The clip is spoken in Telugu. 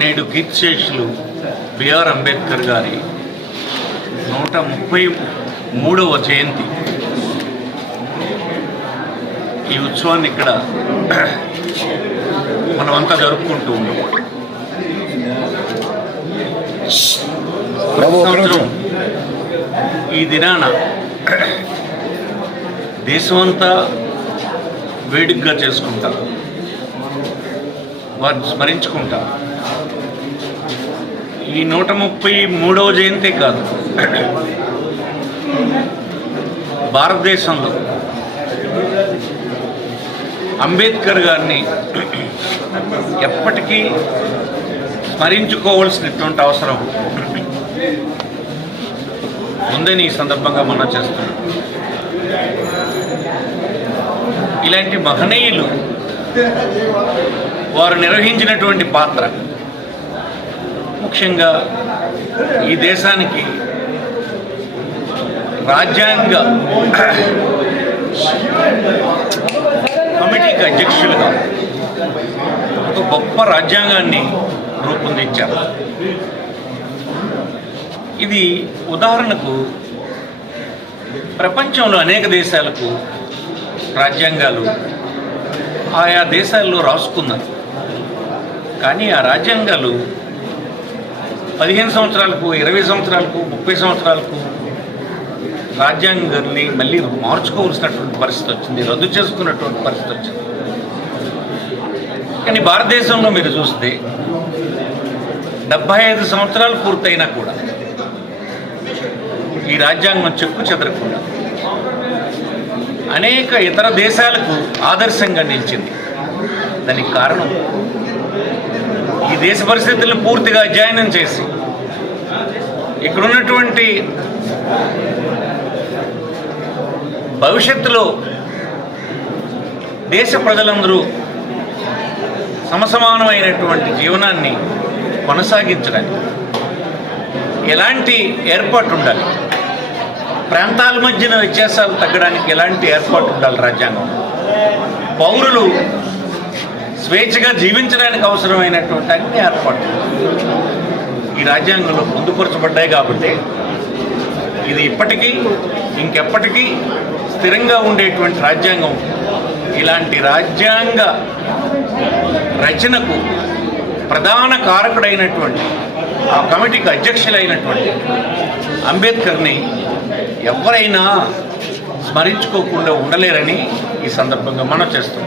నేడు కీర్తిశేషులు బిఆర్ అంబేద్కర్ గారి 133వ జయంతి. ఈ ఉత్సవాన్ని ఇక్కడ మనమంతా జరుపుకుంటూ ఉన్నాం. ప్రతి సంవత్సరం ఈ దినాన దేశమంతా వేడుకగా చేసుకుంటారు, వారిని స్మరించుకుంటారు. ఈ 133వ జయంతే కాదు, భారతదేశంలో అంబేద్కర్ గారిని ఎప్పటికీ స్మరించుకోవాల్సినటువంటి అవసరం ఉందని ఈ సందర్భంగా మనం చేస్తున్నాం. ఇలాంటి మహనీయులు వారు నిర్వహించినటువంటి పాత్ర ముఖ్యంగా ఈ దేశానికి రాజ్యాంగ కమిటీకి అధ్యక్షులుగా ఒక గొప్ప రాజ్యాంగాన్ని రూపొందించారు. ఇది ఉదాహరణకు ప్రపంచంలో అనేక దేశాలకు రాజ్యాంగాలు ఆయా దేశాల్లో రాసుకున్నారు. కానీ ఆ రాజ్యాంగాలు 15 సంవత్సరాలకు, 20 సంవత్సరాలకు, 30 సంవత్సరాలకు రాజ్యాంగాన్ని మళ్ళీ మార్చుకోవాల్సినటువంటి పరిస్థితి వచ్చింది, రద్దు చేసుకున్నటువంటి పరిస్థితి వచ్చింది. కానీ భారతదేశంలో మీరు చూస్తే 75 సంవత్సరాలు పూర్తయినా కూడా ఈ రాజ్యాంగం చెక్కు చెదరకుండా అనేక ఇతర దేశాలకు ఆదర్శంగా నిలిచింది. దానికి కారణం ఈ దేశ పరిస్థితులను పూర్తిగా అధ్యయనం చేసి ఇక్కడున్నటువంటి భవిష్యత్తులో దేశ ప్రజలందరూ సమసమానమైనటువంటి జీవనాన్ని కొనసాగించడానికి ఎలాంటి ఏర్పాటు ఉండాలి, ప్రాంతాల మధ్యన వ్యత్యాసాలు తగ్గడానికి ఎలాంటి ఏర్పాటు ఉండాలి, రాజ్యాంగం పౌరులు స్వేచ్ఛగా జీవించడానికి అవసరమైనటువంటి అన్ని ఏర్పాట్లు ఈ రాజ్యాంగంలో పొందుపరచబడ్డాయి. కాబట్టి ఇది ఇప్పటికీ ఇంకెప్పటికీ స్థిరంగా ఉండేటువంటి రాజ్యాంగం. ఇలాంటి రాజ్యాంగ రచనకు ప్రధాన కారకుడైనటువంటి ఆ కమిటీకి అధ్యక్షులైనటువంటి అంబేద్కర్ని ఎవరైనా స్మరించుకోకుండా ఉండలేరని ఈ సందర్భంగా మనం చేస్తాం.